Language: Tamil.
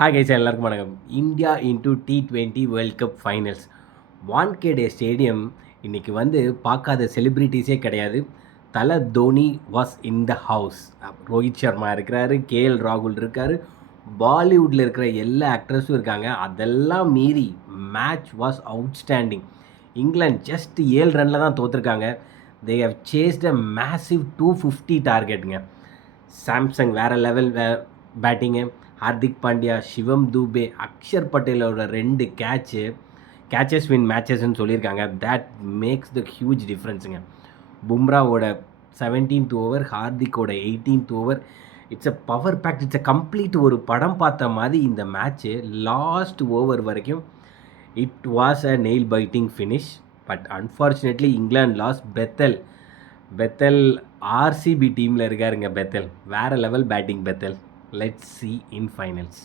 ஹாய் கைஸ், எல்லாருக்கும் வணக்கம். India into T20 world cup finals. Wankhede stadium இன்றைக்கி பார்க்காத செலிப்ரிட்டிஸே கிடையாது. Thala Dhoni was in the house. Rohit Sharma இருக்கிறாரு, KL ராகுல் இருக்கார், பாலிவுட்டில் இருக்கிற எல்லா ஆக்ட்ரஸும் இருக்காங்க. அதெல்லாம் மீறி match was outstanding. England just 7 ரனில் தான் தோற்றுருக்காங்க. They have chased a massive 250 டார்கெட்டுங்க. சாம்சங் வேறு லெவல் பேட்டிங்கு. ஹார்திக் பாண்டியா, சிவம் தூபே, அக்ஷர் பட்டேலோட 2 கேச்சஸ் வின் மேட்சஸ்ன்னு சொல்லியிருக்காங்க. தேட் மேக்ஸ் த ஹியூஜ் டிஃப்ரென்ஸுங்க. பும்ராவோட 17th ஓவர், ஹார்திக்கோட 18th over. It's a power packed, it's a complete ஒரு படம் பார்த்த மாதிரி இந்த மேட்ச்சு. லாஸ்ட் ஓவர் வரைக்கும் it was a nail biting finish. But unfortunately England loss. Bethel RCB டீமில் இருக்காருங்க. பெத்தல் வேறு level batting. Bethel let's see in finals.